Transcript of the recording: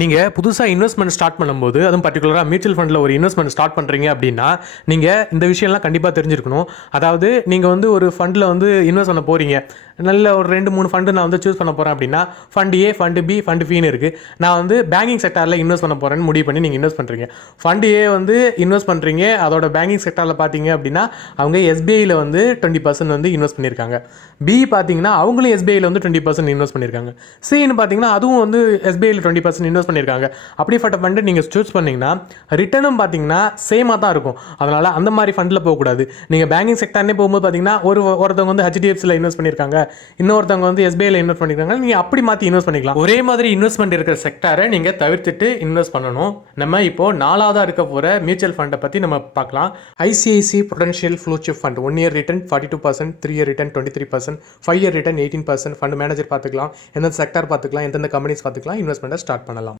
நீங்கள் புதுசாக investment start பண்ணும்போது அதுவும் பர்டிகுலராக மியூச்சுவல் ஃபண்டில் ஒரு இன்வெஸ்ட்மெண்ட் ஸ்டார்ட் பண்ணுறீங்க அப்படின்னா நீங்கள் இந்த விஷயம்லாம் கண்டிப்பாக தெரிஞ்சிருக்கணும். அதாவது நீங்கள் வந்து ஒரு ஃபண்டில் வந்து இன்வெஸ்ட் பண்ண போகிறீங்க. நல்ல ஒரு 2-3 ஃபண்டு நான் வந்து சூஸ் பண்ண போகிறேன் அப்படின்னா ஃபண்டு ஏ, ஃபண்டு பி, ஃபண்டு பின்னு இருக்குது. நான் வந்து பேங்கிங் செக்டாரில் இன்வெஸ்ட் பண்ண போகிறேன்னு முடிவு பண்ணி நீங்கள் இன்வெஸ்ட் பண்ணுறீங்க. ஃபண்டு ஏ வந்து இன்வெஸ்ட் பண்ணுறீங்க. அதோட பேங்கிங் செக்டாரில் பார்த்தீங்க அப்படின்னா அவங்க எஸ்பிஐயில் வந்து 20% வந்து இன்வெஸ்ட் பண்ணியிருக்காங்க. பி பார்த்தீங்கன்னா அவங்களும் எஸ்பிஐயில் வந்து 20% இன்வெஸ்ட் பண்ணியிருக்காங்க. சின்னு பார்த்தீங்கன்னா அதுவும் வந்து எஸ்பிஐயில் 20% இன்வெஸ்ட் பண்ணியிருக்காங்க. அப்படிப்பட்ட ஃபண்டு நீங்கள் சூஸ் பண்ணிங்கன்னா ரிட்டர்னும் பார்த்தீங்கன்னா சேமாக தான் இருக்கும். அதனால் அந்த மாதிரி ஃபண்டில் போகக்கூடாது. நீங்கள் பேங்கிங் செக்டார்னே போகும்போது பார்த்தீங்கன்னா ஒருத்தவங்க வந்து ஹெச்டிஎஃப்சியில் இன்வெஸ்ட் பண்ணியிருக்காங்க, இன்னொருத்தவங்க வந்து எஸ்பிஐயில் இன்வெஸ்ட் பண்ணியிருக்காங்க. நீங்கள் அப்படி மாற்றி இன்வெஸ்ட் பண்ணிக்கலாம். ஒரே மாதிரி இன்வெஸ்ட்மெண்ட் இருக்கிற செக்டாரை நீங்கள் தவிர்த்துட்டு இன்வெஸ்ட் பண்ணணும். நம்ம இப்போ 4ஆவதாக இருக்க போகிற மியூச்சுவல் ஃபண்டை பற்றி நம்ம பார்க்கலாம். ICICI prudential bluechip fund 1 year return 42%, 3 year return 23%, 5 year return 18%. Fund manager பார்த்துக்கலாம், எந்தெந்த செக்டார் பார்த்துக்கலாம், எந்தெந்த கம்பெனிஸ் பார்த்துக்கலாம், இன்வெஸ்ட்மெண்ட்டை ஸ்டார்ட் பண்ணலாம்.